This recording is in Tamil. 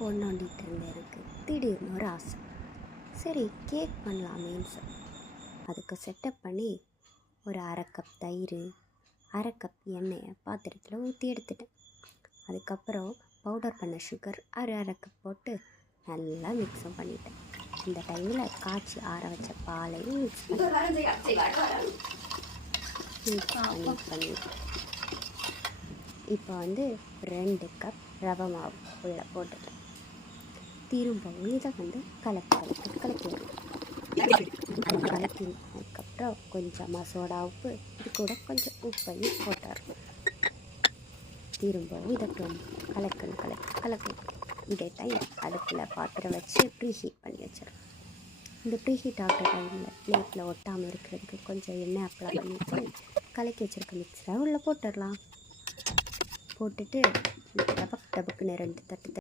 ஃபோன் நோண்டிகிட்டு இருந்தேன். எனக்கு திடீர்னு ஒரு ஆசை, சரி கேக் பண்ணலாமேன்னு அதுக்கு செட்டப் பண்ணி ஒரு 1/2 கப் தயிர், 1/2 கப் எண்ணெயை பாத்திரத்தில் ஊற்றி எடுத்துட்டேன். அதுக்கப்புறம் பவுடர் பண்ண சுகர் 1/2 கப் போட்டு நல்லா மிக்ஸும் பண்ணிட்டேன். இந்த டைமில் காய்ச்சி ஆற வச்ச பாலையும் மிக்ஸ் பண்ணி இப்போ 2 கப் ரவை மாவு உள்ளே போட்டுட்டேன். திரும்பவும் இதை கலக்கிடணும். அதுக்கப்புறம் கொஞ்சமாக சோடா உப்பு, இது கூட கொஞ்சம் உப்பையும் போட்டுடணும். திரும்பவும் இதை கலக்கணும். இதே டைம் அடுப்பில் பாத்திரம் வச்சு ப்ரீஹீட் பண்ணி வச்சிடணும். இந்த ப்ரீஹீட் ஆகிற டைமில் பிளேட்டில் ஒட்டாமல் இருக்கிறதுக்கு கொஞ்சம் எண்ணெய் அப்ளை பண்ணிவிட்டு கலக்கி வச்சுருக்க மிக்ஸரை உள்ளே போட்டுடலாம். போட்டுட்டு டபக்குன்னு 2 தட்டு